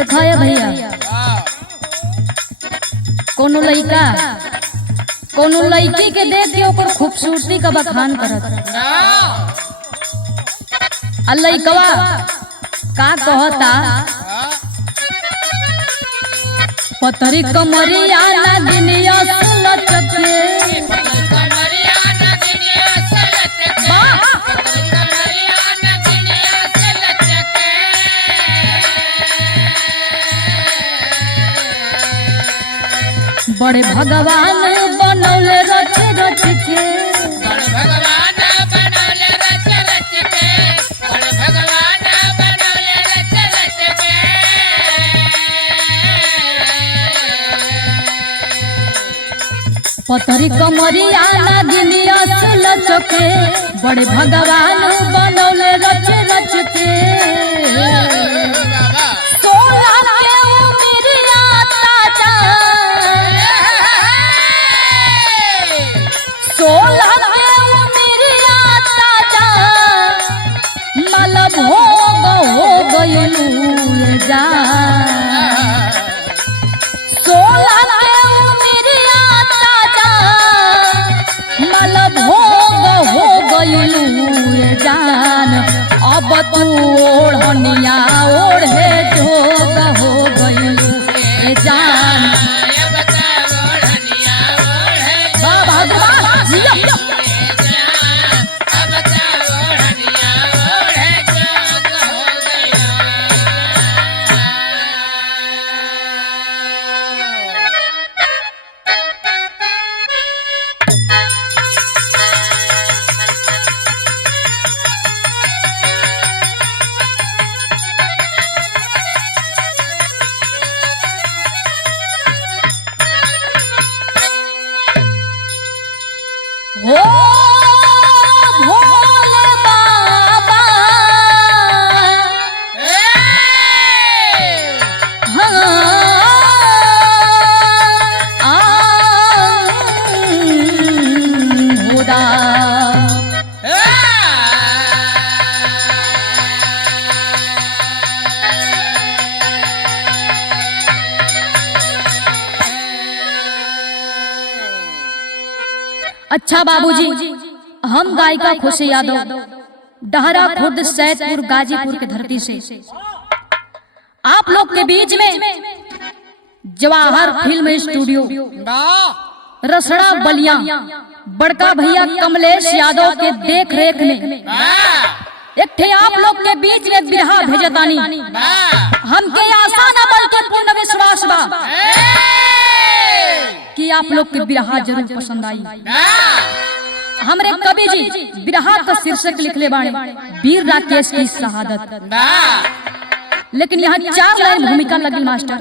देखा है भैया, कोनो लड़का कोनो लड़की के देख के ओकर खूबसूरती का बखान करत, आ लड़कवा का कहता, पतरी कमरिया ना दुनिया लचके, बड़े भगवान बनौले रच रच के, बड़े भगवान बनौले रच रच के, बड़े भगवान बनौले रच रच के। पतरी कमरिया ना दुनिया से लचके, बड़े भगवान बनौले रच रच के। जान अब तू ओढ़निया ओढ़े जोग हो गइलू जान, बाबा जिया हो भोले बाबा, होदा अच्छा बाबूजी, हम गायिका खुशी यादव डहरा खुर्द सैदपुर गाजीपुर के धरती से आप लोग के बीच में जवाहर फिल्म स्टूडियो रसड़ा बलिया बड़का भैया कमलेश यादव के देख रेख में एक थे आप लोग के बीच में बिरहा भेजतानी। हमके आशा न बल्कि पूर्ण विश्वास बा कि आप लोग के बिरहा जरूर पसंद आई। हमरे कवि जी बिरहा का शीर्षक लिखले बाड़े वीर राकेश की शहादत, लेकिन यहाँ 4 लाइन भूमिका लगी मास्टर।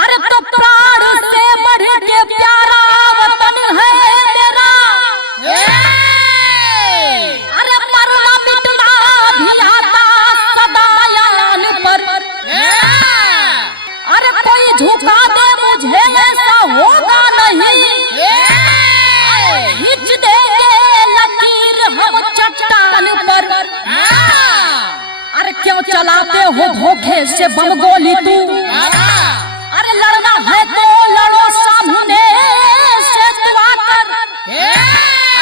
अरे तो प्राण से बढ़ के प्यारा वतन है मेरा, अरे मरना मिटना भी आता सदायान पर, अरे कोई झुका दे मुझे ऐसा होगा नहीं, खींच देंगे लकीर हम चट्टान पर। अरे क्यों चलाते हो धोखे से बम गोली तू, अरे लड़ना है तो लड़ो सामने से तू आकर,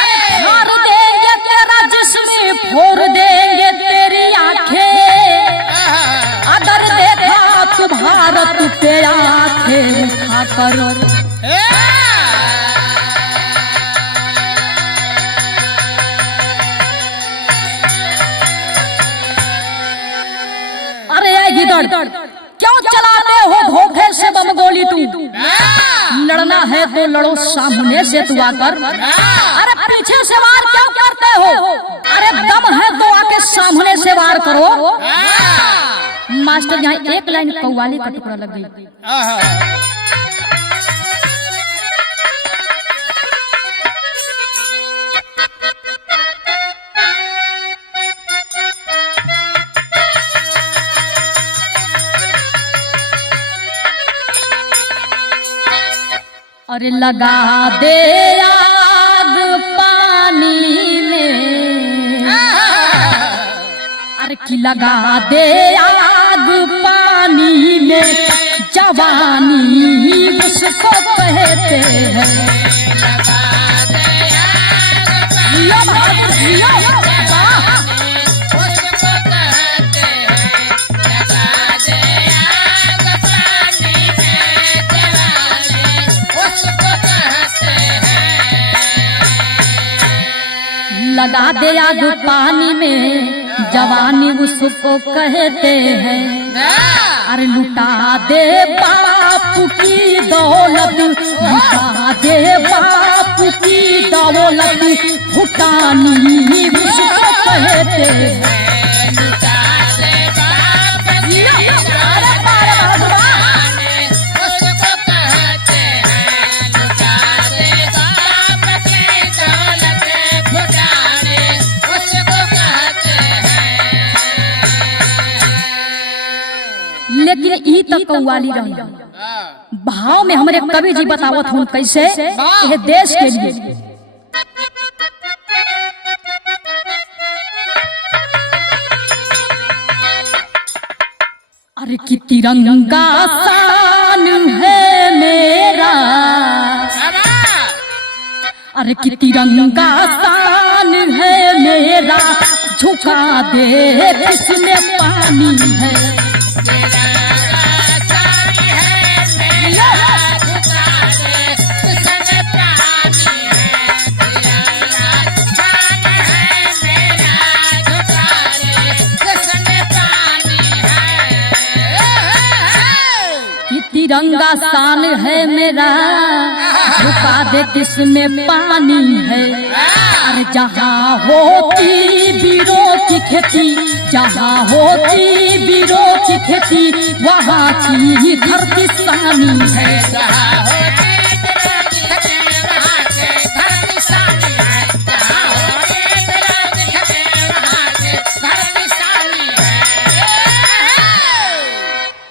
अरे मार देंगे तेरा जिस्म फोड़ देंगे तेरी आंखें, अगर देखा तू भारत पे आंखें उठाकर। अरे गिदड़ क्यों चलाते हो धोखे से बम गोली तू, लड़ना है तो लड़ो सामने से तू आकर, अरे पीछे से वार क्यों करते हो, अरे दम है तो आके सामने से वार करो। मास्टर यहाँ एक लाइन कव्वाली का टुकड़ा लग गई। अरे लगा दे आग पानी में, अरे कि लगा दे आग पानी में, जवानी उसको कहते हैं। लगा दे आग जिया बहादुर जिया, उसको कहते हैं। लगा दे आग पानी में, जवानी उसको कहते हैं। लगा दे आग पानी में, जवानी उसको कहते हैं। अरे लुटा दे बाप की दौलत, लुटा दे बाप की दौलत, फुटानी उसको कहते हैं। लुटा दे बाप की दौलत, उसको कहते हैं। लुटा दे बाप की दौलत, फुटानी उसको कहते हैं। लेकिन ई तक कौवाली रही भाव में हमारे कवि जी बतावत हूँ कैसे यह देश के लिए। अरे कि तिरंगा शान है मेरा, अरे कि तिरंगा शान है मेरा, झुका दे किसने पानी है। तिरंगा शान है मेरा, झुका दे किसमें पानी है। अरे जहाँ होती वीरों की खेती, जहाँ होती वीरों की खेती, वहाँ की धरती सानी है।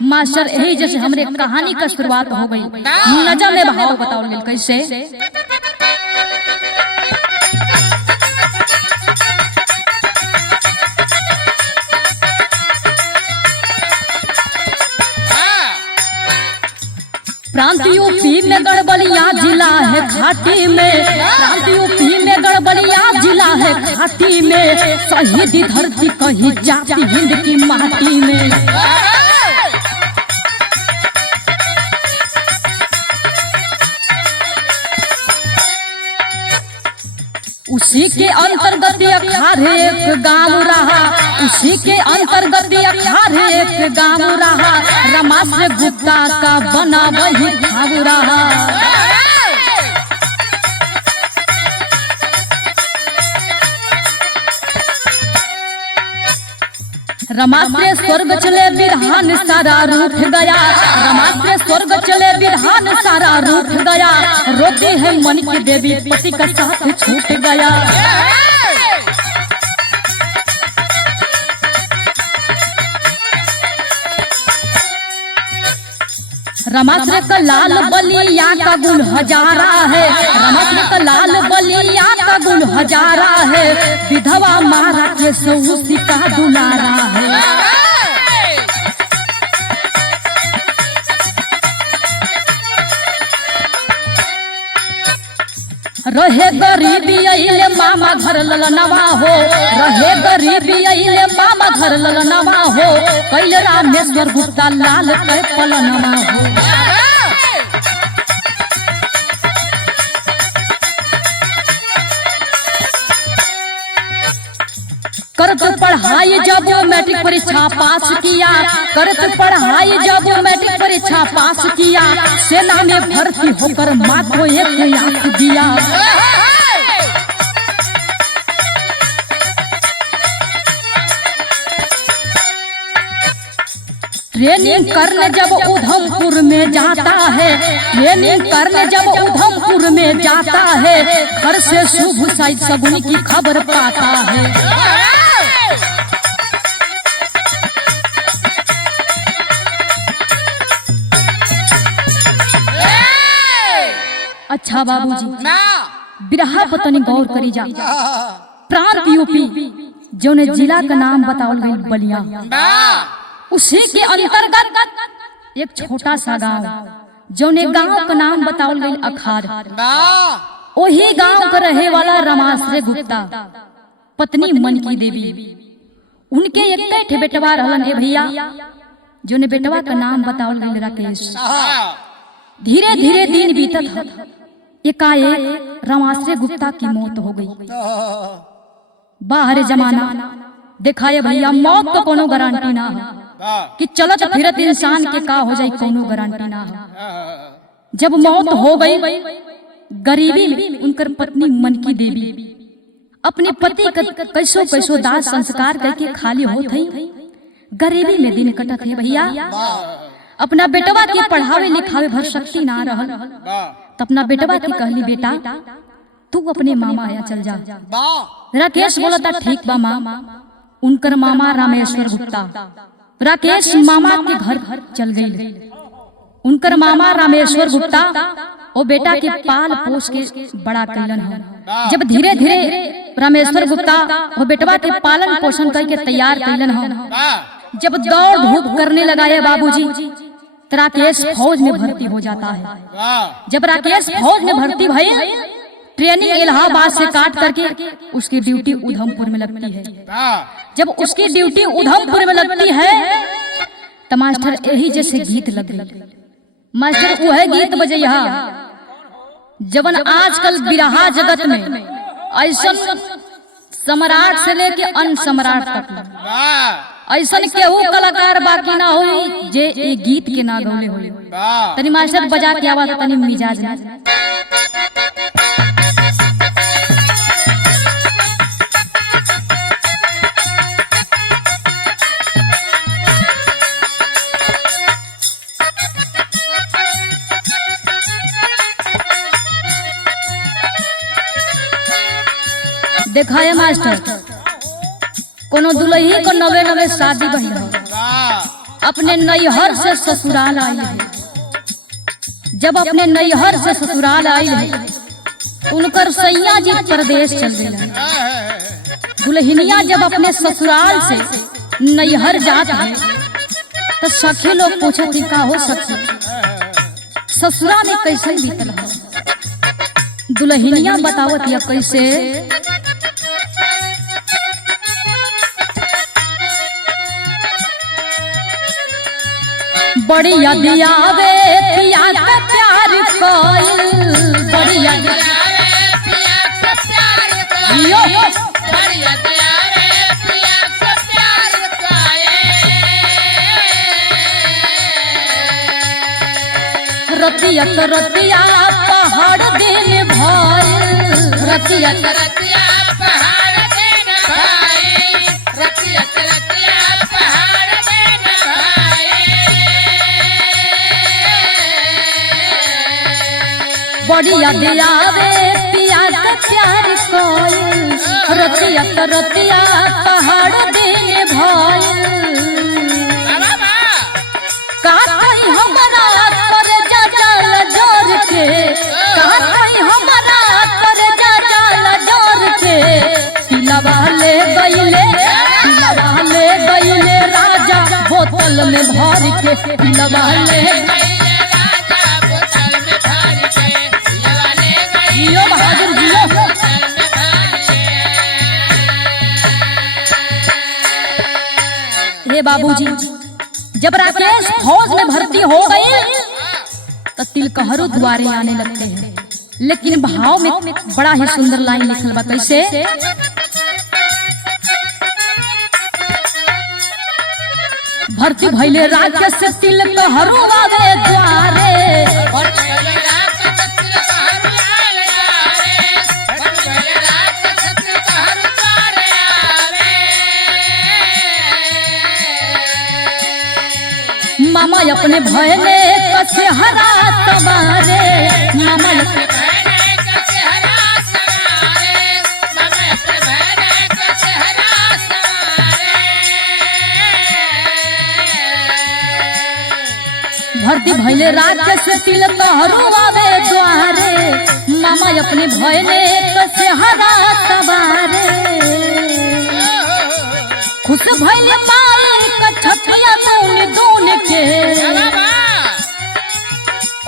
मास्टर यही जैसे हमरे कहानी का शुरुआत हो गई, नजम में भाव बताओ मिल कैसे। प्रांत यूपी में गड़बड़िया जिला है घाटी में, प्रांत यूपी में गड़बड़िया जिला है घाटी में, शहीद धरती कहीं जाती हिंद की माटी में। उसी के अंतर्गत अखार एक गाँव रहा, उसी के अंतर्गत अखार एक गाँव रहा, रमाश्र गुप्ता का बना वही भाव रहा। रमाश्र स्वर्ग चले विधान सारा रूठ गया, रमाश्र स्वर्ग चले विधान सारा रूठ गया, रोती है मन की देवी पति का साथ छूट गया। रमाश्र का लाल बलिया का गुल हजारा है, रमाश्र का लाल बलिया का गुल हजारा है, विधवा मारा के सो उसी का दुलारा है। रहे गरीबी अइले मामा घर ललनवा हो, रहे गरीबी अइले मामा घर ललनवा हो, कैल रामेश्वर गुप्ता लाल के पलनवा हो। करत पढ़ाई जब मैट्रिक परीक्षा पास किया, करत पढ़ाई जब मैट्रिक परीक्षा पास किया, सेना में भर्ती होकर माँ को एक आंख दिया। ट्रेनिंग करने जब उधमपुर में जाता है, ट्रेनिंग करने जब उधमपुर में जाता है, घर से शुभ साइड सगुनी की खबर पाता है। अच्छा बाबूजी, ना बिरहा पतनी गौर करी जा। प्रांत यूपी जोने जिला का नाम बतावल गई बलिया, ना उसी के अंतर्गत एक छोटा सा गांव जोने गांव का नाम बतावल गई अखार। ना वही गांव का रहे वाला रमाश्रय गुप्ता पत्नी मनकी देवी, उनके एक बेटवा रहलन है भैया, जोने बेटवा का नाम बतावल गई राकेश। धीरे धीरे दिन बीतत है, एकाएक रमाश्रय गुप्ता की मौत हो गई। बाहर जमाना दिखाए भैया, मौत तो कोनो गारंटी ना है कि चलत फिरत इंसान के का हो जाए, कोनो गारंटी ना है। जब मौत हो गई, गरीबी में उनकर पत्नी मनकी देवी अपने पति का कैसो कैसो दाह संस्कार करके खाली होत है। गरीबी में दिन कटत है भैया। अपना बेटवा के पढ़ावे लिखावे भर शक्ति ना रहल, तो अपना बेटवा के कहली, बेटा तू अपने मामा आया चल जा। राकेश बोलता ठीक बा माँ। उनकर मामा रामेश्वर गुप्ता राकेश मामा के घर चल गई। उनकर मामा रामेश्वर गुप्ता वो बेटा के पाल पोस के बड़ा कैलन है। जब धीरे धीरे रामेश्वर गुप्ता वो बेटवा के पालन पोषण करके तैयार कैलन है, जब दौड़ धूप करने लगा है बाबूजी, तो राकेश फौज में भर्ती हो जाता है। जब राकेश फौज में भर्ती भई, ट्रेनिंग इलाहाबाद से काट करके उसकी ड्यूटी उधमपुर में लगती है। जब उसकी ड्यूटी उधमपुर में लगती है, तो मास्टर यही जैसे गीत लग गई। मास्टर वह गीत बजे यहाँ जवन आजकल बिरहा जगत में ऐसा सम्राट से लेके अन सम्राट तक ऐसा केहू कलाकार बाकी ना हुई जे ये गीत के ना गौले हुई। तनी मास्टर बजा के आवाज तनी मिजाज ना। देखा है मास्टर, कोनो दुल्ही को नवे नवे शादी बही हो, अपने नैहर से ससुराल आई है। जब अपने नैहर से ससुराल आई है, उनकर सैया जी प्रदेश चल गए। दुल्हनिया जब अपने ससुराल से नैहर जात है, तो सखी लोग पूछत ही का हो ससुरा में कैसे बीतल है। दुल्हनिया बतावत या कैसे, बड़ी याद आवे पिया का प्यार कोई, बड़ी याद आवे पिया का प्यार कोई, बड़ी याद आवे पिया का प्यार कोई। रतिया तो रतिया पहाड़ दिन भाई, रतिया तो रतिया पहाड़ दिन भाई, रतिया तो रतिया पहाड़ दिन भाई। बड़ी याद आवे पिया का प्यार कोई, रतिया तो रतिया पहाड़ दिन भाई। काई हमारा कर जा जाल जोर के, काई हमारा कर जा जाल जोर के, पिलवा ले गईले राजा बोतल में भर के, पिलवा ले जियो बहादुर जियो। हे बाबूजी, जब राकेश फौज में भर्ती हो गई, तो तिलकहरू द्वारे आने लगते हैं। लेकिन भाव में बड़ा ही सुंदर लाइन लिखल बा, कैसे, भर्ती भइले राकेश से तिलकहरू आवे द्वारे, मामा अपने भयने कसे हरा तबारे, मामा अपने भयने कसे हरा सवारे, मामा अपने भयने कसे हरा सवारे। भर्ती भैले राकेश तिल तोहरू आवे द्वारे मामा अपने भैले कसे हरा सवारे खुश भैले माई का छठिया दून के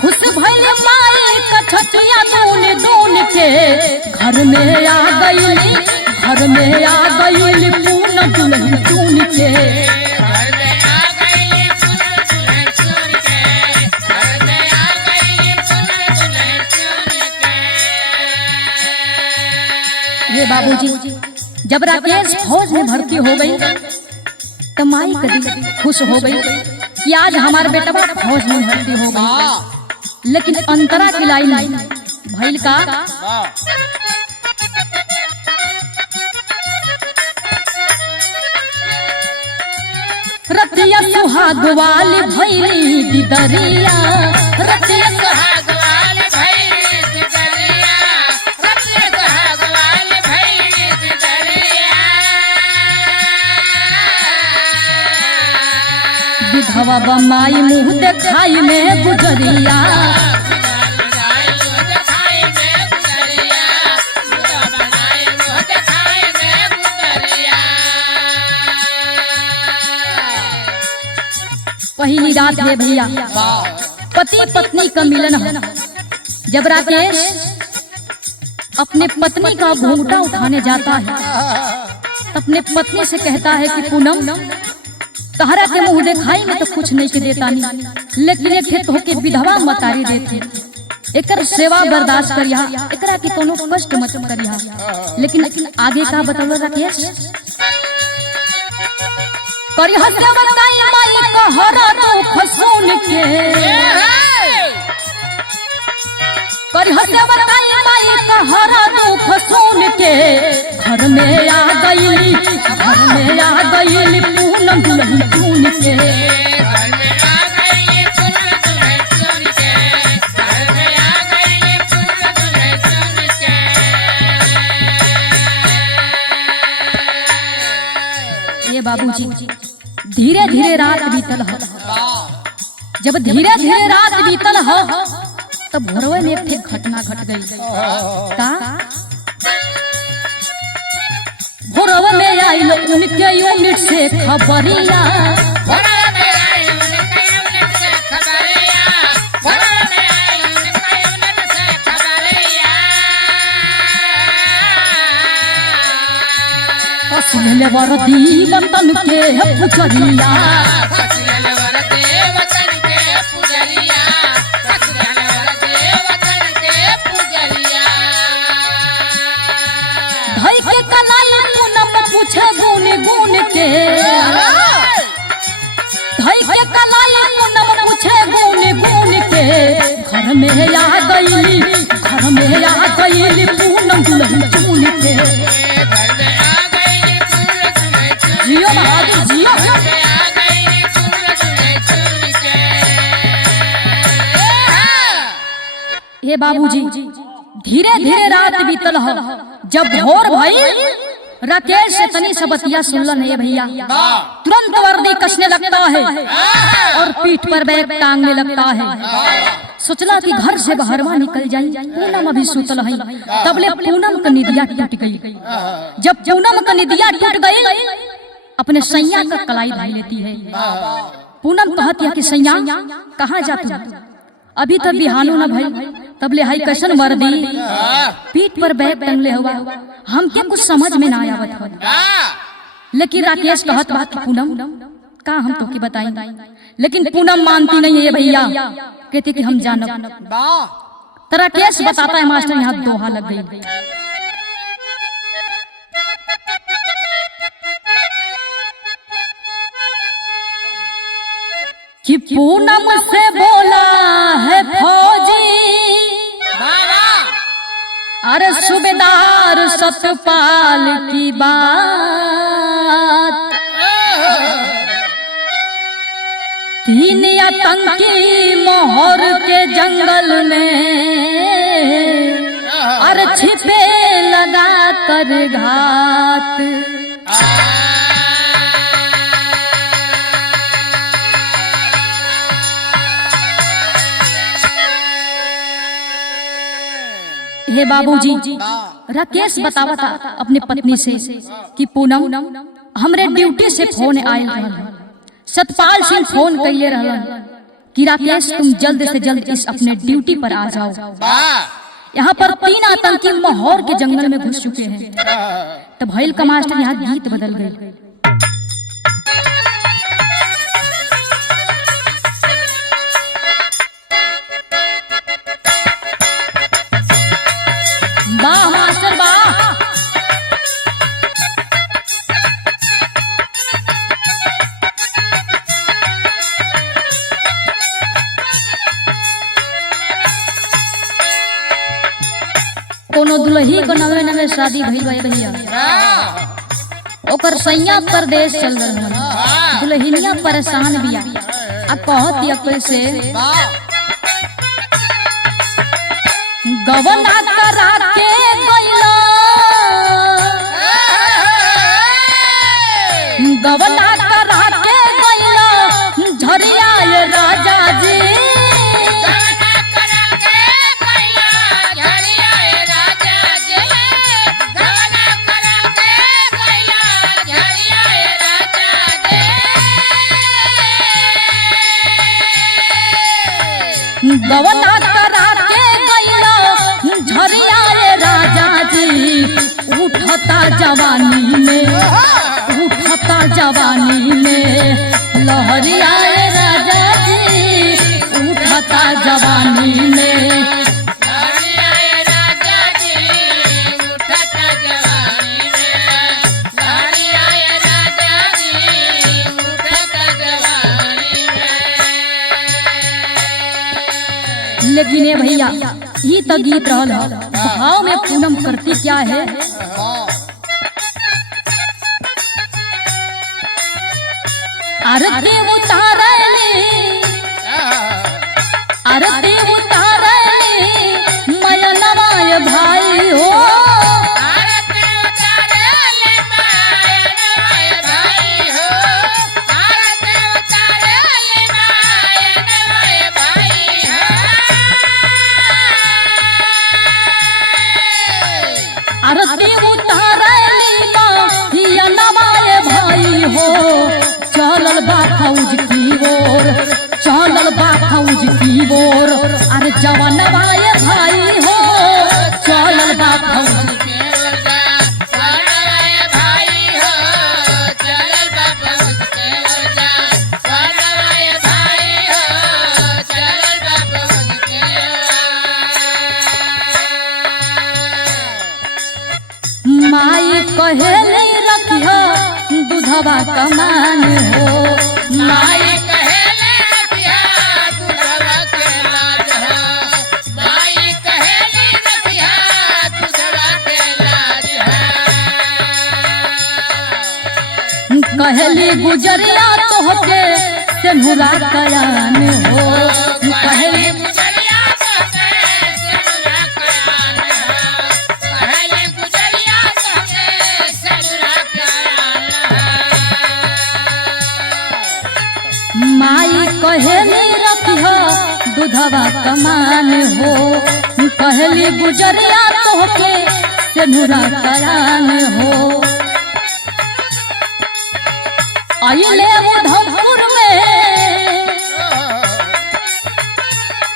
खुश भैले माई का छठिया दून के घर में आ गईली पूनम दुल्हन चुन के ये बाबूजी जब राकेश फौज में भर्ती हो गई तो माई कभी खुश हो गई कि आज हमारे बेटा फौज में भर्ती हो गई। लेकिन अंतरा की लाइन भैल का रतिया सुहाग वाली भैली दिदरिया रतिया सुहाग वाली भैली दिदरिया रतिया सुहाग वाली भैली दिदरिया विधवा बमाई मुँह देखाई में गुजरिया पहली रात है भैया पति पत्नी का मिलन है। जब राकेश अपने पत्नी का घूंघटा उठाने जाता है तो अपने पत्नी से कहता है कि पूनम तहरा के मुंह दिखाई में तो कुछ नहीं के देता नहीं लेकिन एक खेत होके विधवा मतारी देती एकर सेवा बर्दाश्त करिया एकरा के कोनो कष्ट मत करिया। लेकिन आगे का बताओ राकेश करिया सेवा काई माई का हरा दुख सुन के करिया सेवा काई माई का हरा दुख सुन के घर में आ गईली पूनम दुल्हन चुन के ये बाबूजी धीरे धीरे रात बीतल हो। जब धीरे धीरे रात बीतल हो तब भोरवे में एक घटना घट गई का भोरवे में आई उनके यूनिट से खबरिया सुनले वरदी वतन के पुजरिया धई के कलाई पूनम पूछे गुन गुन के धई के कलाई पूनम पूछे गुन गुन के घर में आ गईली पूनम दुल्हन चुन के जियो बहादुर जियो हे बाबूजी धीरे धीरे रात बीतल हो। जब भोर भई राकेश से तनी सबतिया सुनलन है भैया तुरंत वर्दी कसने लगता है और पीठ पर बैग टांगने लगता है। सोचला कि घर से बाहरवा निकल जाई पूनम अभी सुतल है तबले पूनम का निदिया टूट गई। जब पूनम का निदिया टूट गई अपने सैया का कलाई धाई लेती है। पूनम कहती है कि सैया कहाँ जाती अभी तक बिहानो न भई तब ले हाई कैसन वर्दी पीठ पर बैग टंगले हुआ हम क्या कुछ समझ में ना आवत हो। लेकिन राकेश कहत बात पूनम का हम तो की बताई लेकिन पूनम मानती नहीं है भैया कहते कि हम जानब। तो राकेश बताता है मास्टर यहाँ दोहा लग गई कि पूनम से बोला है फौजी अरे सूबेदार सतपाल की बात तीन आतंकी मोहर के जंगल में अरे छिपे लगा कर घात हे बाबूजी, राकेश बतावा था अपने पत्नी से कि पूनम हमरे ड्यूटी से फोन आयल रहल। सतपाल सिंह फोन कइले रहलन कि राकेश तुम जल्द से जल्द इस अपने ड्यूटी पर आ जाओ। यहाँ पर 3 आतंकी माहौर के जंगल में घुस चुके हैं। तब भइल का मास्टर यहाँ गीत बदल गए। वाह मास्टर वाह। कोनो दुल्ही को नवे नवे शादी भइल बा भैया, ओकर सैया परदेश चल रहा, दुल्हनिया परेशान बिया। अब कहत दिया कैसे गवना करा के गइलो, गवना करा के गइलो झरिया ये राजा जी। गवना करा के गइलो झरिया ये राजा जी। उठता जवानी में, उठता जवानी में लहरिया ये राजा जी। उठता जवानी में लेकिन ये भैया ये तो गीत रहल है। भाव में पूनम करती क्या है, आरती उतारली, आरती उतारली मयनवाय भाई हो। आरती उतारली मयनवाय भाई हो। चलल बा फौज की ओर, चलल बा फौज की ओर। अरे जवानवाय भाई हो, चलल बा फौज माई कहेले रखियो दूधवा कमान हो। माई कहेले रखिया दूधवा के लाज है, माई कहेले रखिया दूधवा के लाज है। कहली गुजरिया तोहके सेनुरा कयान हो। कहली गुजरिया तोहके सेनुरा कयान है, कहली गुजरिया तोहके सेनुरा कयान है। माई कहेली रखियो दूधवा कमान हो। कहली गुजरिया तोहके सेनुरा कयान हो। आइले उधमपुर में,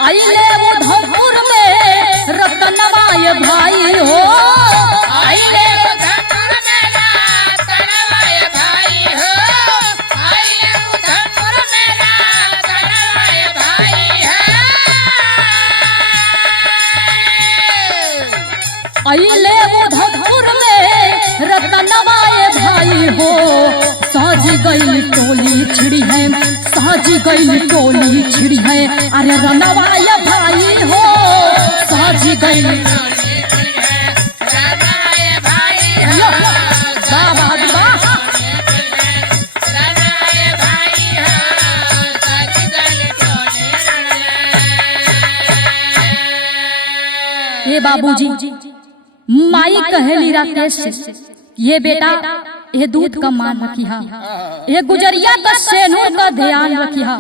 आइले उधमपुर में रतनवाय भाई हो। आइले उधमपुर में रतनवाय भाई हो, आइले उधमपुर में रतनवाय भाई है। आइले उधमपुर में रतनवाय भाई हो। साजी गई टोली छिड़ी है, साजी गई टोली छिड़ी है। अरे रनवाय भाई हो, साजी गई रतनवाय भाई हो, रनवाय भाई हो, साजी गई टोली हे बाबूजी, माई कहेली राकेश से ये बेटा ये दूध का मान रखिया, ये गुजरिया का सेनूर का ध्यान रखिया।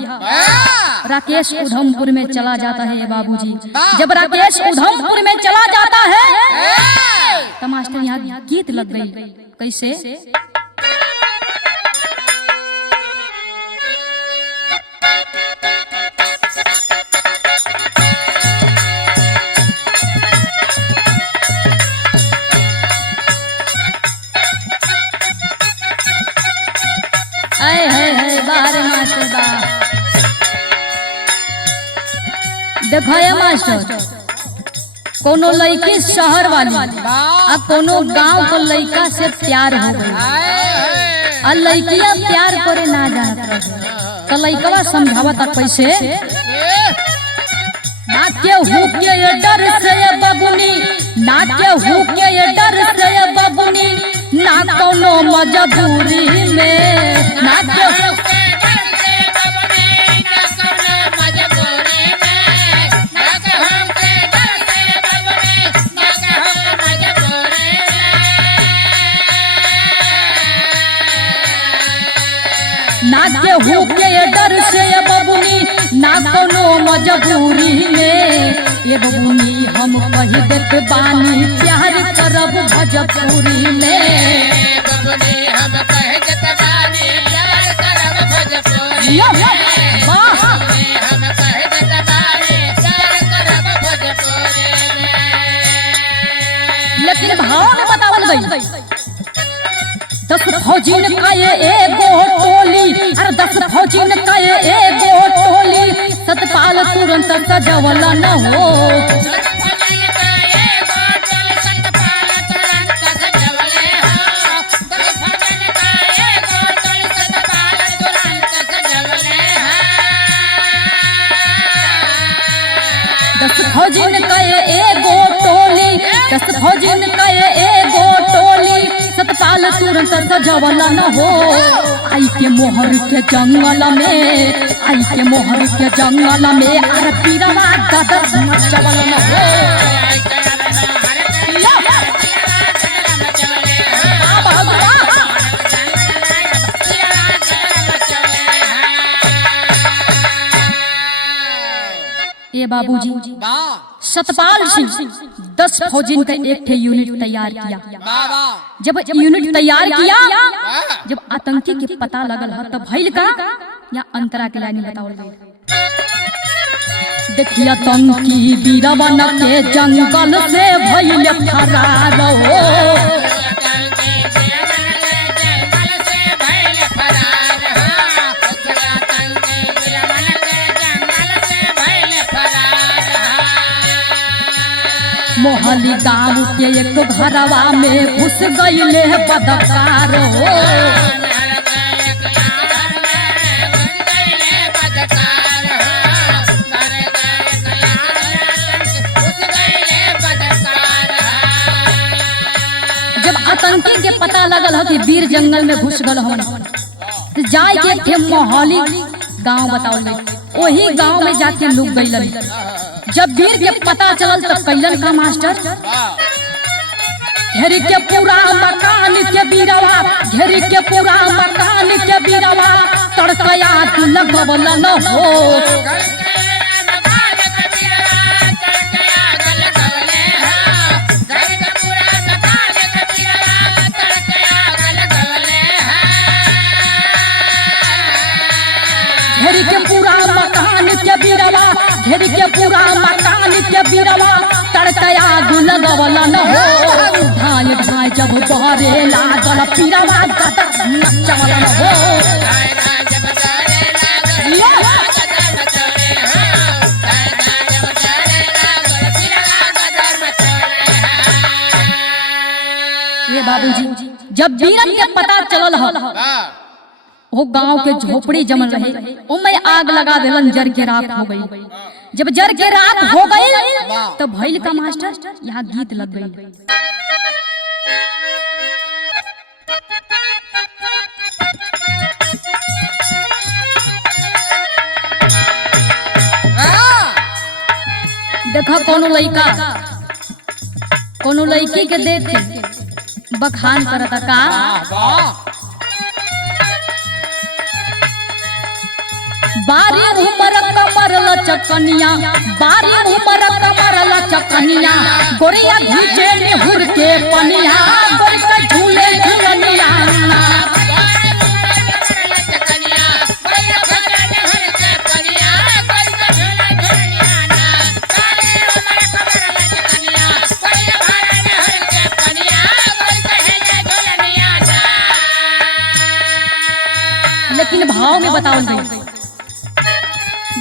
राकेश उधमपुर में चला जाता है ये बाबूजी। जब राकेश उधमपुर में चला जाता है तो मास्टर यहाँ गीत लग गई। कैसे? बाहर मास्टर बा देखो ये मास्टर, कोनो लड़की शहर वाली आ कोनो गांव को लड़का से प्यार हो गई आ लड़किया प्यार करे ना जानत तो लड़कवा समझावता कैसे? ना केहू के ये डर से ये बबुनी, ना केहू के ये डर से ये बबुनी, ना कोनो मजबूरी में, ना केहू के डर से ये बबुनी, ना कोनो मजबूरी में। ये बबुनी हम कही देत बानी प्यार करब भोजपुरी में, बबुनी हम कह देत बानी प्यार करब भोजपुरी में, बबुनी हम कह देत बानी प्यार करब भोजपुरी में। लेकिन भाव में बतावल गई 10 फौजीन का ये एगो टोली, अरे 10 फौजीन का ये एगो टोली, सतपाल तुरंत सजवल न हो। फौजीन का ये एगो टोली, 10 फौजीन का ये एगो टोली, सतपाल तुरंत सजवल न हो। आई के मोहर के जंगल में, आई के मोहर के जंगल में, अरे पीरवा गदर चवल न हो। ये बाबूजी सतपाल सिंह 10 फौजिन का एक थे यूनिट तैयार किया। जब यूनिट तैयार किया, जब आतंकी के पता लगल है तब भइल का या अंतरा के लाइन बताओ। देखिए आतंकी बीरवन के जंगल से भइल फरार हो। मोहली गांव के एक घरवा में घुस गईले बदकार हो। जब आतंकी के पता लगल हो कि वीर जंगल में घुस गल हो, जाए के थे मोहली गांव बताओ, वही गांव में जाके लुक गई। जब वीर के पता चलल तब कैलन का मास्टर, घेरी के पूरा मकान के बीरवा, घेरी के पूरा मकान के बीरवा, तड़कया लगवल न हो। घेरी के पूरा मकान के बीरवा, घेरी के पूरा मकान के बीरवा, तड़कया लगवल न हो। भाई भाई जब बहरे लागल पीरवा नचवल न हो। ये बाबूजी जब वीरन के पता चलल हो, वो गांव के झोपड़ी जमल रहे, उनमें आग लगा देलन, जर के राख हो गई। जब जर के राख हो गई तो भइल का मास्टर, यहाँ गीत लग गई। देखा कोनो लड़का कोनो लड़की के देख बखान करता का बारी उमर कमर लचकनिया, बारी उमर कमर लचकनिया, गोरिया घीचे निहुर के पनिया, गोरिया झूले झूलनिया लेकिन भाव में बताओ नहीं।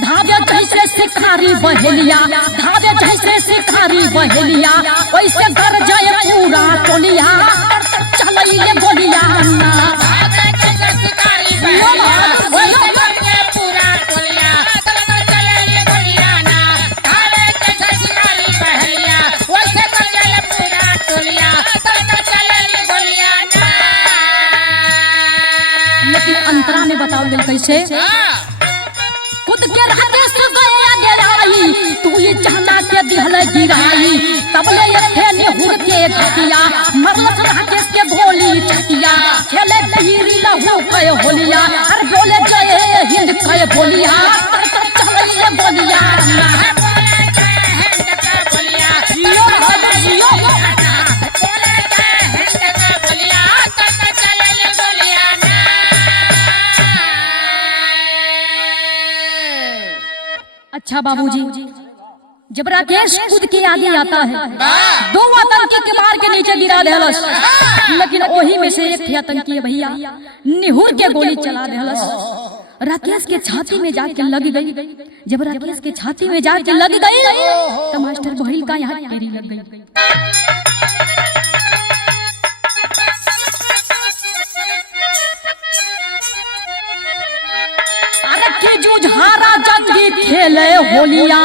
धावे जैसे शिकारी बहेलिया, धावे जैसे शिकारी बहेलिया, वैसे कर जाए पूरा टोलिया, चलइले गोलिया ना धावे जैसे शिकारी बहेलिया, वैसे कर पूरा टोलिया, चलइले गोलिया ना धावे जैसे शिकारी बहेलिया, वैसे कर जाए पूरा टोलिया, चलइले गोलिया ना। लेकिन अंतरा में बताओ गई कैसे तू ये चाहना के दिहल गिराई, तबले ये निहुर के घटिया, मरलत राकेश के गोली चटिया, खेले तीरी लहू कय होलिया, हर बोले जय हिंद कय बोलिया, चलइले बोलिया बोले जय हिंद कय बोलिया, जियो जियो बोले जय हिंद कय बोलिया, चलइले बोलिया ना। अच्छा बाबूजी, जब राकेश कूद के आगे आता है, दो आतंकी के मार के नीचे गिरा देहलस, लेकिन वही में से एक आतंकी भैया निहुर के गोली चला देहलस, राकेश के छाती में जाके लग गई। जब राकेश के छाती में जाके लग गई तो मास्टर बहिल का यहाँ पेरी लग गई। अरे के जुझारा जंगी खेले होलिया,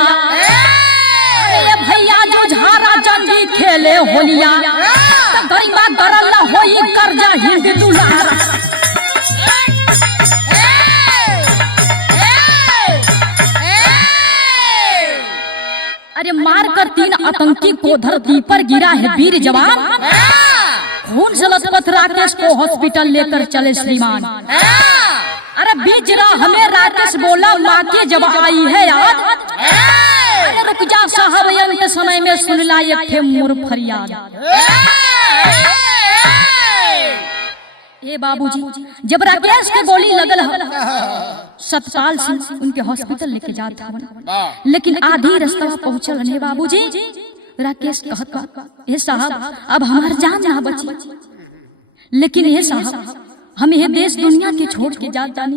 भैया जुझारा जंगी खेले होलिया, गरिमा गरल होई कर्जा हिंद दुलारा। अरे मार कर 3 आतंकी को धरती पर गिरा है वीर जवान, खून से लथपथ राकेश को हॉस्पिटल लेकर चले श्रीमान। अरे बीच राह में राकेश बोला माँ के जब आई है याद, अरे रुक जा साहब अंत समय में सुन ला एक थे मोर फरियाद। ए बाबूजी, जब राकेश के गोली लगल सतपाल सिंह उनके हॉस्पिटल लेके जात हवन, लेकिन आधी रास्ता पहुंचल ने बाबूजी राकेश कहता ए साहब अब हमार जान ना बची, लेकिन ए साहब हम ये देश दुनिया के छोड़ के जात जानी।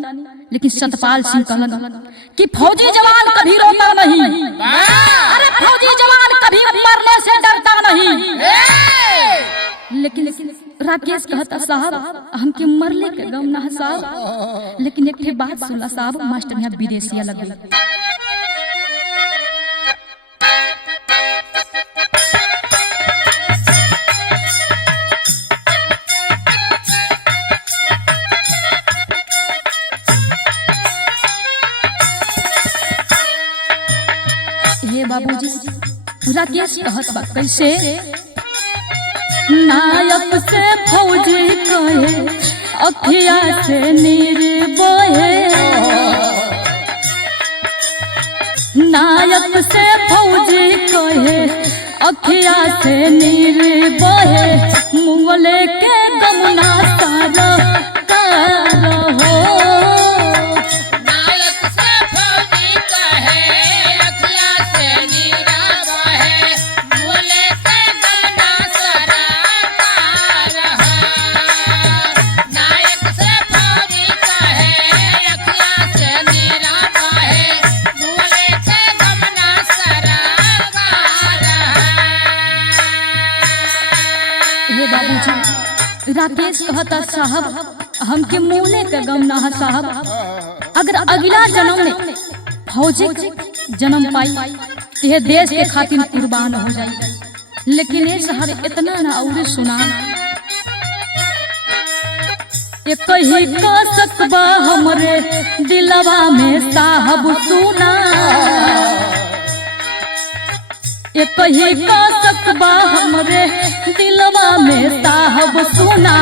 लेकिन सतपाल सिंह कहलन कि फौजी जवान कभी रोता नहीं, अरे फौजी जवान कभी मरने से डरता नहीं। लेकिन राकेश कहता साहब हमके मरने के गम ना साहब, लेकिन एक बात सुनला साहब, मास्टर यहाँ विदेशिया लग गई। बाबूजी राकेश कहत बा कैसे, नायक से फौजी कहे अखिया से नीर बहे, नायक से फौजी कहे अखिया से नीर बहे, मुंगले के गमना सारा तारा हो। राकेश कहता साहब हमके मूले का गम ना साहब, अगर अगला जन्म में फौजी जन्म पाई यह देश के खातिर कुर्बान हो जाए। लेकिन ये साहब इतना ना और सुना, एक ही का सकबा हमरे दिलवा में साहब सुना, एक ही का सकबा हमरे दिलवा में साहब सुना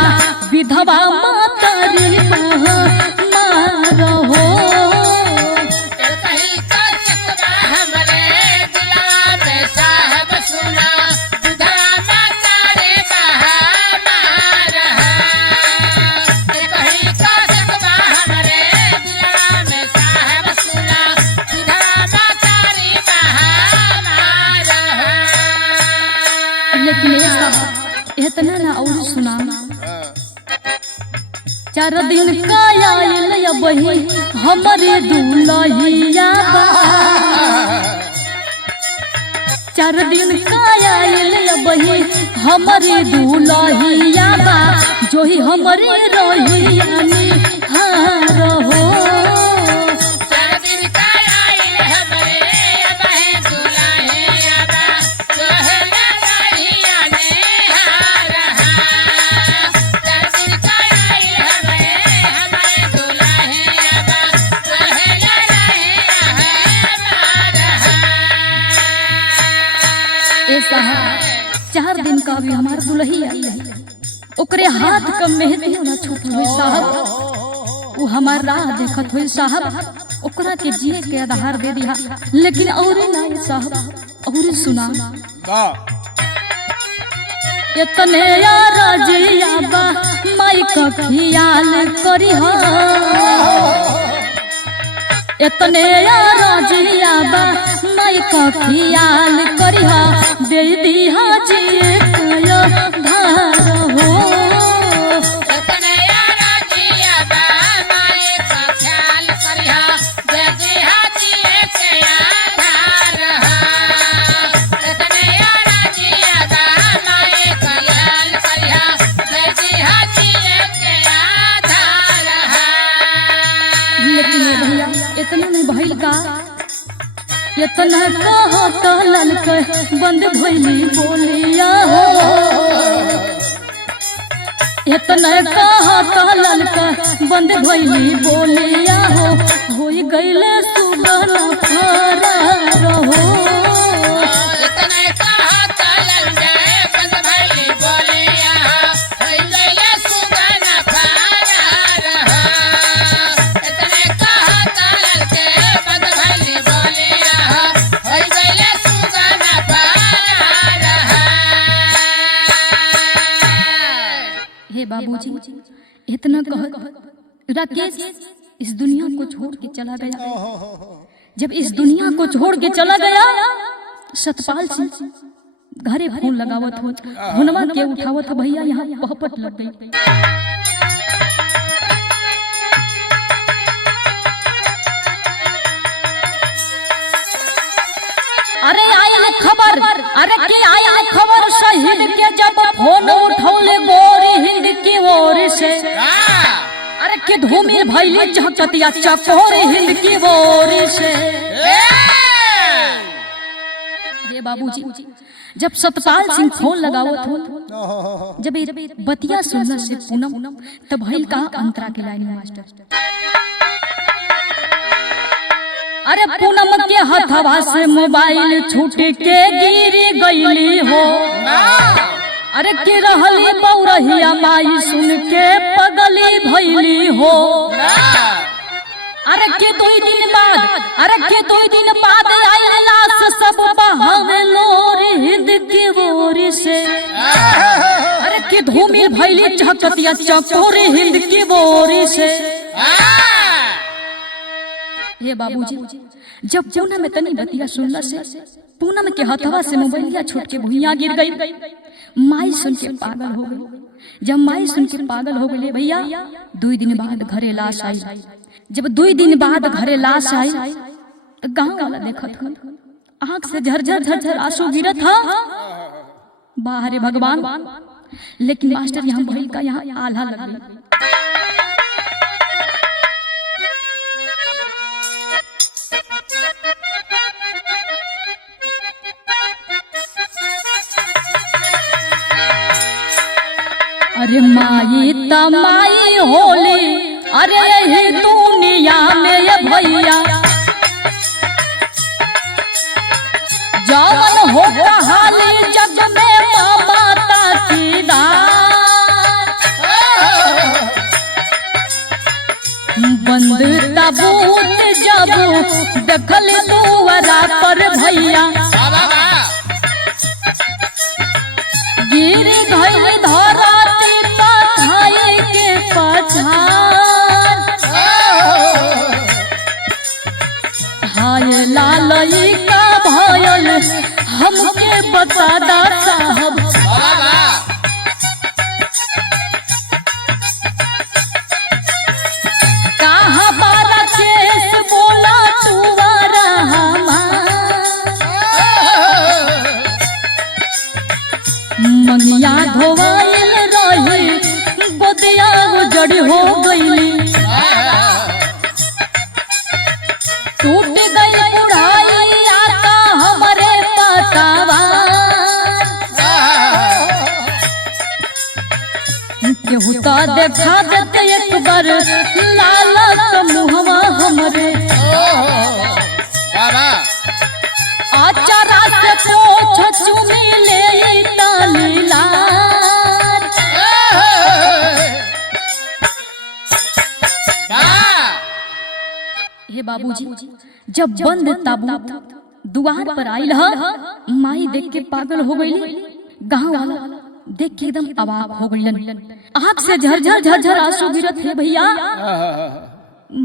विधवा मातारी मारो हो। कहीं का चकवा हमरे दिला में साहब सुना विधवा मातारी महामार कहीं का चकवा हमरे दिला में साहब सुना विधवा मातारी महामार। लेकिन इतना ना और सुना, 4 दिन का आयल बही हमारे दुल्हिया बा। 4 दिन का आयल बही हमारे दुल्हिया बा, जो ही हमारे रहिया निहार हो। साहब 4 दिन का भी हमार दुल्ही आई है, ओकरे हाथ का मेहंदी ना छूट हुई साहब। वो हमार राह देखत हुई साहब, ओकरा के जिए के आधार दे दिया। लेकिन और ना साहब और सुना, इतने राजिया बा माई का ख्याल करी हो। इतने राजिया बा माई का ख्याल करी हो, दे दिया जी धार हो। इतने राजिया बा माई का ख्याल करी हो, दे दिया जी धार हो। इतने राजिया बा माई का ख्याल करी हो, दे दिया जी धार हो। लेकिन भैया इतना नहीं भइल का, इतना कहो तो ललक बंद भइली बोलिया हो। इतना कहो तो ललक बंद भइली बोलिया हो, होई गइले सुगन फरार हो। इतने कहो तो ललक बंद भइली बोलिया हो, होई गइले सुगन फरार हो। इतने कहो तो ललक बंद भइली बोलिया हो, होई गइले सुगन फरार हो। हे बाबूजी इतना कह, राकेश इस दुनिया को छोड़ के चला गया। जब इस दुनिया को छोड़ के चला गया, सतपाल सिंह घरे फोन लगावत हो, फोनवा के उठावत हो, भैया यहाँ पहपट लग गई। अरे आयल खबर, अरे के आयल खबर शहीद के जब फोन उठौले गोरी हिंद की ओर से। अरे के धूमिल भइली चहकतिया चकोर हिंद की ओर से। ये बाबूजी जब सतपाल सिंह फोन लगावत हो, जब बतिया सुनने से पूनम तब भइल का अंतरा के लाइन मास्टर। अरे पूनम के हथवा से मोबाइल छूट के गिरी गईली हो। अरे के रहली बौरहिया माई सुन के पगली भइली हो। अरे के 2 दिन बाद, अरे के 2 दिन बाद आइल लाश सब बहावे लोरी हिंद की ओर से। अरे के धूमिल भइली चहकतिया चकोरी हिंद की ओर से। हे बाबूजी जब पूनम में तनी बतिया सुनला से पूनम के हथवा से मोबाइलिया छूट के भुइया गिर गई। माई सुन के पागल हो गई। जब माई सुन के पागल हो गई भैया, 2 दिन बाद घरे लाश आई। जब 2 दिन बाद घरे लाश आई तो गांव वाला देखत हो, आंख से झरझर झरझर आंसू गिरत था। बाहरे भगवान, लेकिन मास्टर यहाँ भइल का यहाँ आल्हा लग गई। अरे माई तमाई होली, अरे यही दुनिया में ये भैया जवन हो हाली जग में माता की दा। देखल दुआरा पर भैया गिर गई धरती पथाई के पछाड़ हाय लालई का भयल हमके बता दा साहब कहाँ बारा केस बोला तुआरा मंगिया धोवाइल रही गोदिया उजड़ हो गईली टूट गई बुढ़ाई आता हमारे पतावा केहू तो देखा देते एक बार लाला का मुहवा हमरे आचारा से पोछ चुमी ले तालीला हे बाबूजी जब बंद ताबूत दुआर पर आइल ह माई देख के पागल हो गई गांव वाला देख के एकदम अवाक हो गईलन आँख से झरझर झरझर आंसू गिरत है भैया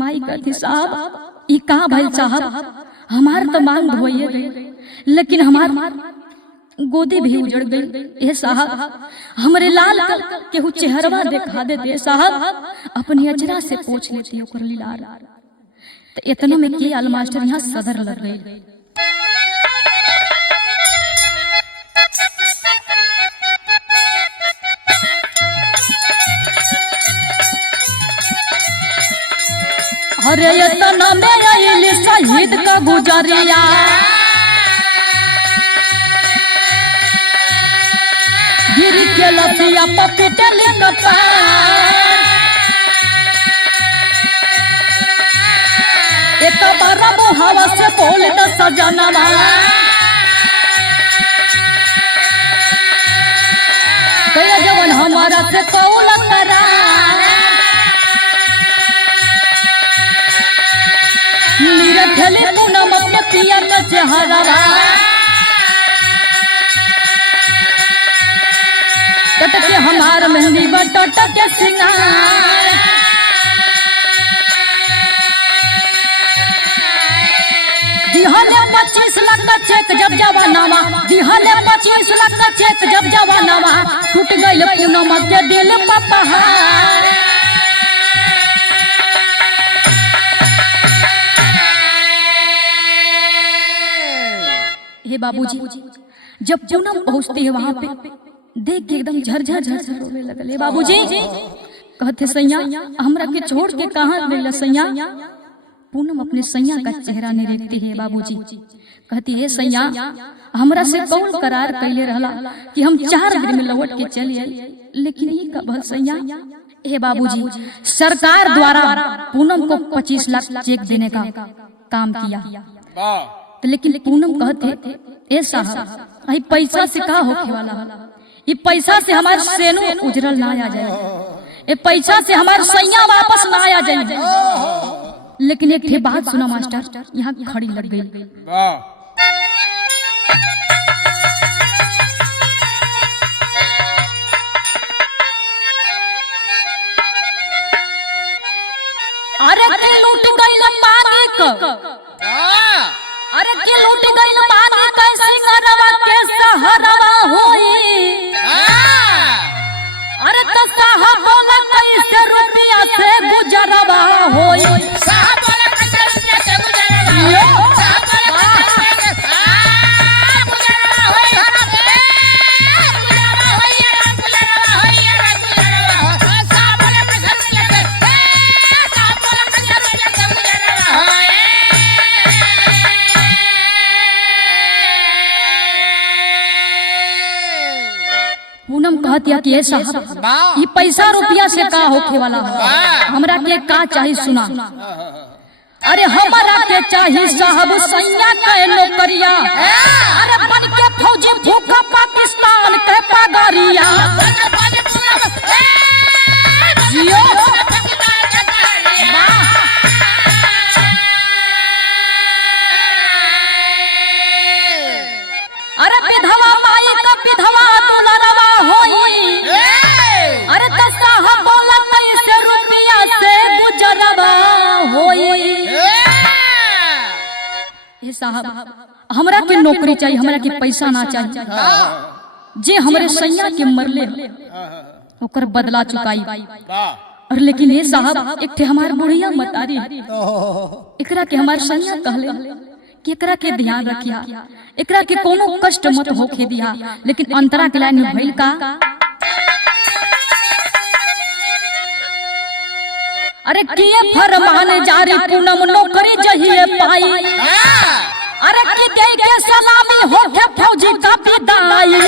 माई कहती साहब ई कहाँ भइल साहब हमार तो मांग धोइए गई लेकिन हमार गोदी भी उजड़ गई ए साहब हमरे लाल केहू चेहरवा दिखा देते साहब अपनी अचरा से पोछ लेती ओकर लीलार तो इतना में के आल मास्टर यहाँ सदर लग गए अरे इतना में आइली शहीद का गुजरिया गिर के लतिया पपिटल कपा एक बार हवा से बोल द सजनवा कया जवन हमारा से कौल करा नीर खेले पूनम अपने पिया का चेहरा टटके हमार मेहंदी बटट के सिंगार दिहले 25 लाख का चेक जब जवानावा दिहले 25 लाख का चेक जब जवानावा टूट गइल पूनम के दिल पापा हे बाबूजी जब पूनम पहुंचती है वहां पे देख के एकदम झरझर झरझर रोने लगल हे बाबूजी कहते सैया हमरा के छोड़ के कहां गइल सैया पूनम अपने सैया का चेहरा नहीं देखती है बाबूजी कहती है सैया हमरा से कौन करार कैले रहला कि हम 4 दिन में लौट के चली आई लेकिन ये कब सैया हे बाबूजी सरकार द्वारा पूनम को 25 लाख चेक देने का काम किया लेकिन पूनम कहते ए साहब आई पैसा से का होखे वाला ये पैसा से हमार सेनो उजरल ना आ जाए ये पैसा से हमार सैया वापस ना आ जाए लेकिन एक ठी बात सुना मास्टर यहाँ खड़ी लग गई अरे के लूट गइल मालिक अरे के लूट गइल मालिक कैसे करवा के सहरवा होई अरे तो साहब बोला कैसे रुपया से गुजरवा होई साहब बोला कैसे रुपया से गुजरवा पूनम कहतिया कि ऐसा ये पैसा रुपया से का होखे वाला हमरा के का चाहिए सुना अरे हमारा के चाहिए साहब सैया के नौकरिया अरे बन के फौजी भूखा पाकिस्तान के पगारिया साहब हमरा के नौकरी चाहिए, हमरा के पैसा ना चाहिए। जे हमरे सैया के मरले ओकर बदला चुकाई। और लेकिन ये साहब एक थे हमार बुढ़िया मतारी एकरा के हमार सैया कहले कि एकरा के ध्यान रखिया, एकरा के कोनो कष्ट मत होखे दिया। लेकिन अंतरा के लाइन में भइल का, अरे किए फरमान जारी पूनम नौकरी जहिए पाई। अरे की कह के सलामी होके फौजी का विदाई।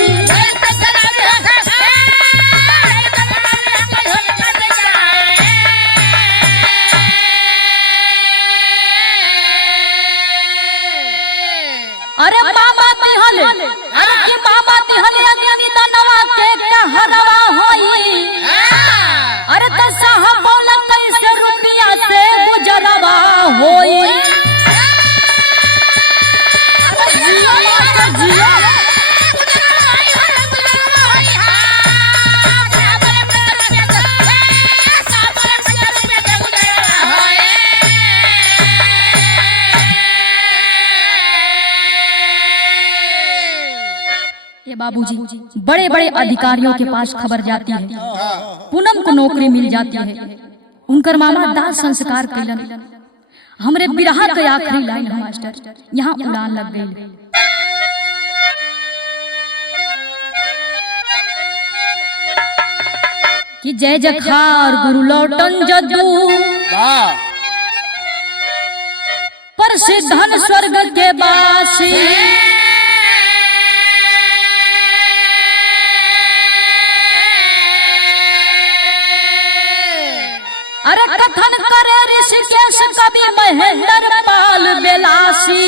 अरे मामा तिहले, अरे की मामा तिहले अग्नि दानवा के कहरवा होई। अरे त साहब बोला कैसे रुपया से गुजरवा होई। अरे जियो माता जियो। बाबूजी बड़े बड़े अधिकारियों के पास खबर जाती है, पूनम को नौकरी मिल जाती है। उनकर मामा दाह संस्कार कैलन। हमरे बिरहा के आखिरी लाइन है मास्टर, यहाँ उड़ान लग गई कि जय जखार गुरु लौटन जदू पर सिद्धन स्वर्ग के बासी। अरे कथन करे ऋषिकेश कवि महेंद्र पाल बेलासी।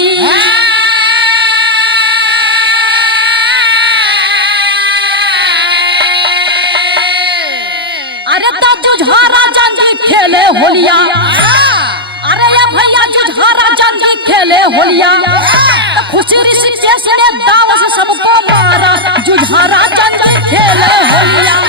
अरे तो जुझारा जंगी खेले होलिया। अरे या भैया जुझारा जंगी खेले होलिया। तो खुशी ऋषिकेश ने दाव से सबको मारा, जुझारा जंगी खेले होलिया।